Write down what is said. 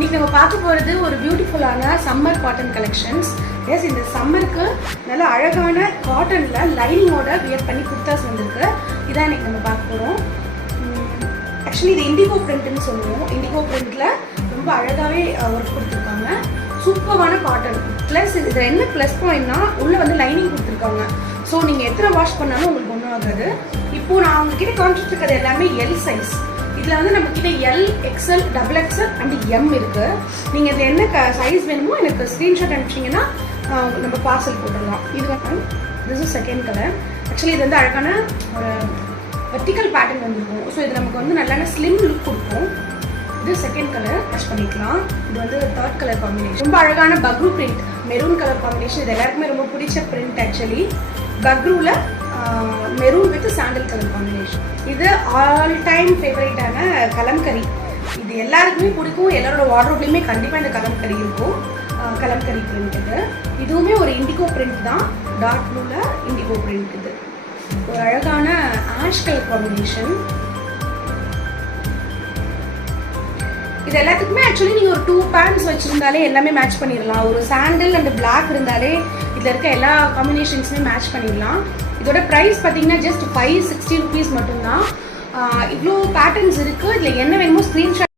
இன்னைக்கு நம்ம பார்க்க போகிறது ஒரு பியூட்டிஃபுல்லான சம்மர் காட்டன் கலெக்ஷன்ஸ். எஸ், இந்த சம்மருக்கு நல்ல அழகான காட்டனில் லைனிங்கோட வியர் பண்ணி குர்தாஸ் வந்திருக்கு. இதான் இன்னைக்கு நம்ம பார்க்க போகிறோம். ஆக்சுவலி இது இண்டிகோ பிரிண்ட்னு சொல்லுவோம். இண்டிகோ பிரிண்ட்டில் ரொம்ப அழகாகவே ஒர்க் கொடுத்துருக்காங்க. சூப்பரான காட்டன். ப்ளஸ் இதில் என்ன ப்ளஸ் பாயிண்ட்னா உள்ளே வந்து லைனிங் கொடுத்துருக்காங்க. ஸோ நீங்கள் எத்தனை வாஷ் பண்ணாலும் உங்களுக்கு ஒன்றும் ஆகாது. இப்போது நான் உங்ககிட்ட காமிச்சிட்டு இருக்கிறது எல்லாமே எல் சைஸ். இதில் வந்து நம்மக்கிட்ட L, XL, double XL and M இருக்குது. நீங்கள் இது என்ன சைஸ் வேணுமோ எனக்கு ஸ்க்ரீன்ஷாட் அனுப்பிச்சிங்கன்னா நம்ம பார்சல் போட்டுடலாம். இது வந்து this is second colour. Actually இது வந்து அழகான ஒரு வெர்டிக்கல் பேட்டர்ன் வந்துருக்கும். ஸோ இது நமக்கு வந்து நல்லான ஸ்லிம் லுக் கொடுக்கும். இது செகண்ட் கலர் வாஷ் பண்ணிக்கலாம். இது வந்து தேர்ட் கலர் காம்பினேஷன். ரொம்ப அழகான Bagru print, maroon colour combination. இது எல்லாருக்குமே ரொம்ப பிடிச்ச பிரிண்ட். ஆக்சுவலி பக்ரூவில் maroon with sandal colour combination. இது ஆல் டைம் ஃபேவரேட்டான கலம்கரி. இது எல்லாருக்குமே பிடிக்கும். எல்லாரோட வார்ட்ரோப்லையுமே கண்டிப்பாக இந்த கலம்கரி இருக்கும். கலம்கரி பிரிண்ட் இது. இதுவுமே ஒரு இண்டிகோ பிரிண்ட் தான். டார்க் ப்ளூவில் இண்டிகோ பிரிண்ட். இது ஒரு அழகான ஆஷ் கலர் காம்பினேஷன். இது எல்லாத்துக்குமே ஆக்சுவலி நீங்கள் ஒரு 2 பேண்ட்ஸ் வச்சுருந்தாலே எல்லாமே மேட்ச் பண்ணிடலாம். ஒரு சாண்டல் அண்ட் பிளாக் இருந்தாலே இதில் இருக்க எல்லா காம்பினேஷன்ஸுமே மேட்ச் பண்ணிடலாம். இதோட ப்ரைஸ் பார்த்தீங்கன்னா ஜஸ்ட் 560 rupees மட்டும்தான். இவ்வளோ பேட்டர்ன்ஸ் இருக்குது. இதில் என்ன வேணுமோ ஸ்க்ரீன்ஷாட்